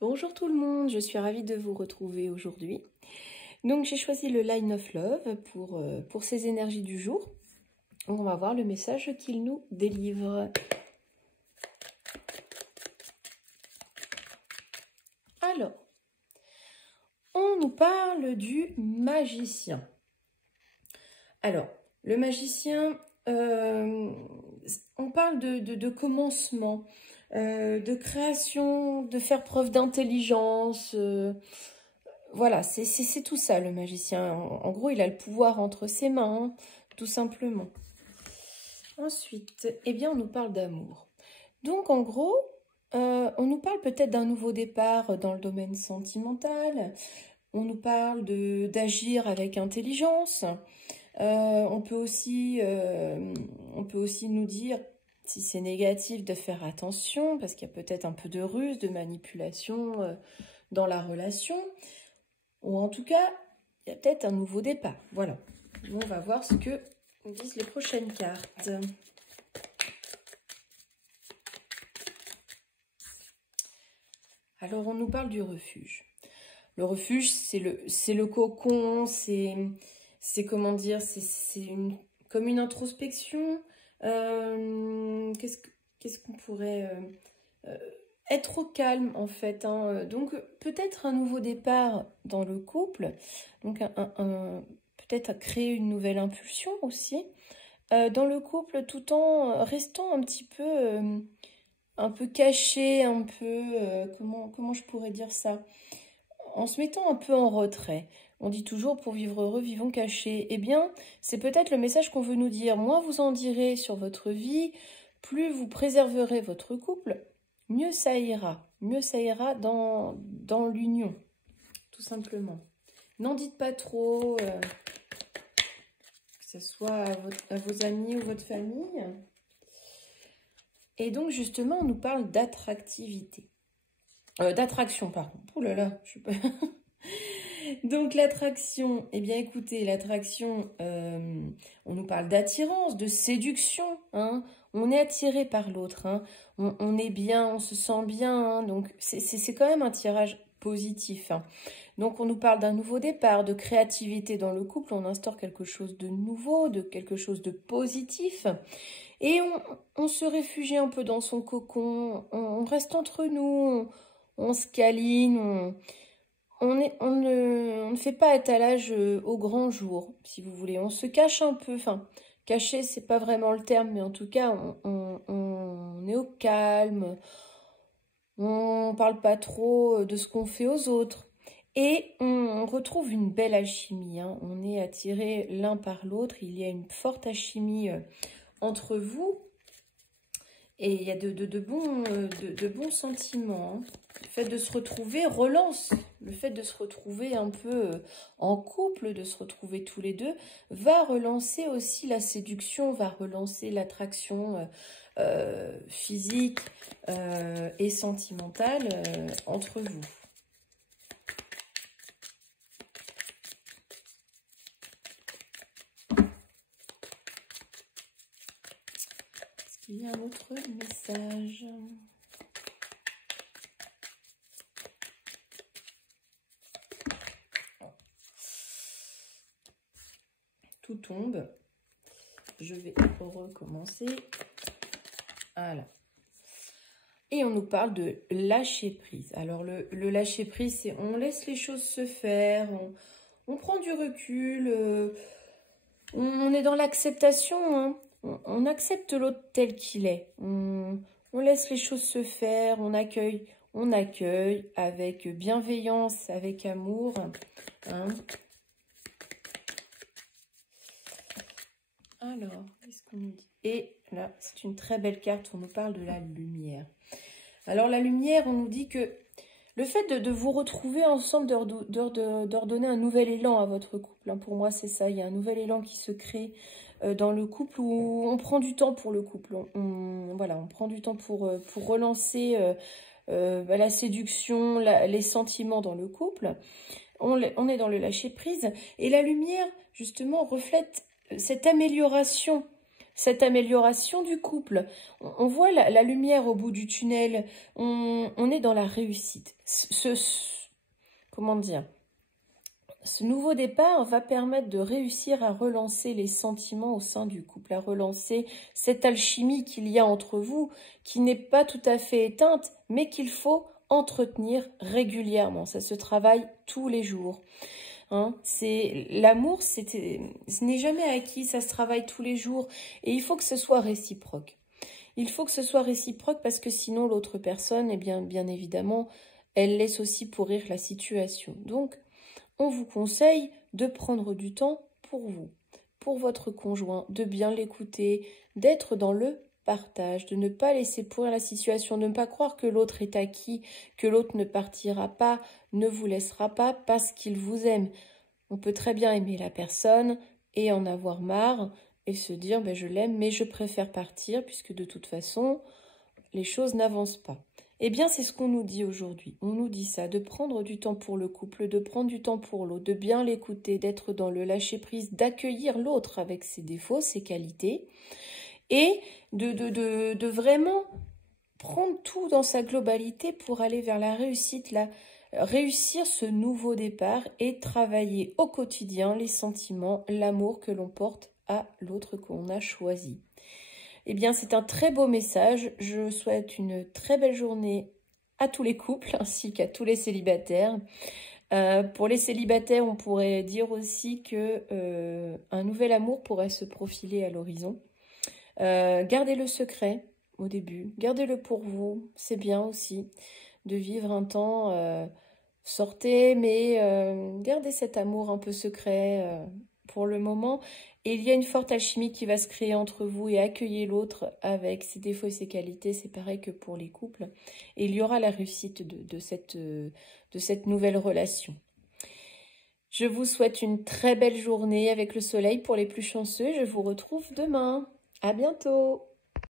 Bonjour tout le monde, je suis ravie de vous retrouver aujourd'hui. Donc j'ai choisi le Line of Love pour ces énergies du jour. On va voir le message qu'il nous délivre. Alors, on nous parle du magicien. Alors, le magicien, on parle de commencement, de création, de faire preuve d'intelligence. Voilà, c'est tout ça le magicien. En gros, il a le pouvoir entre ses mains, hein, tout simplement. Ensuite, eh bien, on nous parle d'amour. Donc, en gros, on nous parle peut-être d'un nouveau départ dans le domaine sentimental. On nous parle d'agir avec intelligence. On peut aussi nous dire, si c'est négatif, de faire attention, parce qu'il y a peut-être un peu de ruse, de manipulation dans la relation. Ou en tout cas, il y a peut-être un nouveau départ. Voilà. On va voir ce que disent les prochaines cartes. Alors, on nous parle du refuge. Le refuge, c'est le cocon, c'est comment dire, c'est comme une introspection. Qu'est-ce qu'on pourrait être au calme en fait, hein. Donc peut-être un nouveau départ dans le couple, donc peut-être créer une nouvelle impulsion aussi dans le couple, tout en restant un petit peu caché, un peu comment je pourrais dire ça, en se mettant un peu en retrait. On dit toujours pour vivre heureux, vivons cachés. Eh bien, c'est peut-être le message qu'on veut nous dire. Moins vous en direz sur votre vie, plus vous préserverez votre couple, mieux ça ira. Mieux ça ira dans l'union, tout simplement. N'en dites pas trop, que ce soit à vos amis ou votre famille. Et donc, justement, on nous parle d'attractivité. D'attraction, pardon. Ouh là là, je suis pas... Donc l'attraction, eh bien écoutez, l'attraction, on nous parle d'attirance, de séduction, hein. On est attiré par l'autre, hein. On est bien, on se sent bien, hein. Donc c'est quand même un tirage positif, hein. Donc on nous parle d'un nouveau départ, de créativité dans le couple, on instaure quelque chose de nouveau, de quelque chose de positif. Et on se réfugie un peu dans son cocon, on reste entre nous, on se câline, on ne fait pas étalage au grand jour, si vous voulez. On se cache un peu, enfin, cacher, c'est pas vraiment le terme, mais en tout cas, on est au calme, on parle pas trop de ce qu'on fait aux autres. Et on retrouve une belle alchimie, hein. On est attirés l'un par l'autre, il y a une forte alchimie entre vous. Et il y a de bons sentiments, hein. Le fait de se retrouver relance. Le fait de se retrouver un peu en couple, de se retrouver tous les deux, va relancer aussi la séduction, va relancer l'attraction physique et sentimentale entre vous. Il y a un autre message. Tout tombe. Je vais recommencer. Voilà. Et on nous parle de lâcher prise. Alors le lâcher prise, c'est on laisse les choses se faire, on prend du recul, on est dans l'acceptation, hein. On accepte l'autre tel qu'il est. On laisse les choses se faire, on accueille avec bienveillance, avec amour, hein. Alors, qu'est-ce qu'on nous dit? Et là, c'est une très belle carte, on nous parle de la lumière. Alors, la lumière, on nous dit que le fait de vous retrouver ensemble, de redonner un nouvel élan à votre couple, hein, pour moi, c'est ça. Il y a un nouvel élan qui se crée dans le couple où on prend du temps pour le couple. Voilà, on prend du temps pour relancer la séduction, les sentiments dans le couple. On est dans le lâcher-prise. Et la lumière, justement, reflète cette amélioration cette amélioration du couple. On voit la lumière au bout du tunnel. On est dans la réussite. Comment dire? Ce nouveau départ va permettre de réussir à relancer les sentiments au sein du couple, à relancer cette alchimie qu'il y a entre vous, qui n'est pas tout à fait éteinte, mais qu'il faut entretenir régulièrement. Ça se travaille tous les jours. Hein, l'amour, ce n'est jamais acquis, ça se travaille tous les jours. Et il faut que ce soit réciproque. Il faut que ce soit réciproque parce que sinon l'autre personne, eh bien évidemment, elle laisse aussi pourrir la situation. Donc, on vous conseille de prendre du temps pour vous, pour votre conjoint, de bien l'écouter, d'être dans le partage, de ne pas laisser pourrir la situation, de ne pas croire que l'autre est acquis, que l'autre ne partira pas, ne vous laissera pas parce qu'il vous aime. On peut très bien aimer la personne et en avoir marre et se dire je l'aime mais je préfère partir puisque de toute façon les choses n'avancent pas. Eh bien, c'est ce qu'on nous dit aujourd'hui. On nous dit ça, de prendre du temps pour le couple, de prendre du temps pour l'autre, de bien l'écouter, d'être dans le lâcher-prise, d'accueillir l'autre avec ses défauts, ses qualités, et de vraiment prendre tout dans sa globalité pour aller vers la réussite, réussir ce nouveau départ et travailler au quotidien les sentiments, l'amour que l'on porte à l'autre qu'on a choisi. Eh bien, c'est un très beau message. Je souhaite une très belle journée à tous les couples ainsi qu'à tous les célibataires. Pour les célibataires, on pourrait dire aussi que un nouvel amour pourrait se profiler à l'horizon. Gardez le secret au début. Gardez-le pour vous. C'est bien aussi de vivre un temps. Sortez, mais gardez cet amour un peu secret pour le moment. Et il y a une forte alchimie qui va se créer entre vous et accueillez l'autre avec ses défauts et ses qualités. C'est pareil que pour les couples. Et il y aura la réussite de cette nouvelle relation. Je vous souhaite une très belle journée avec le soleil pour les plus chanceux. Je vous retrouve demain. À bientôt.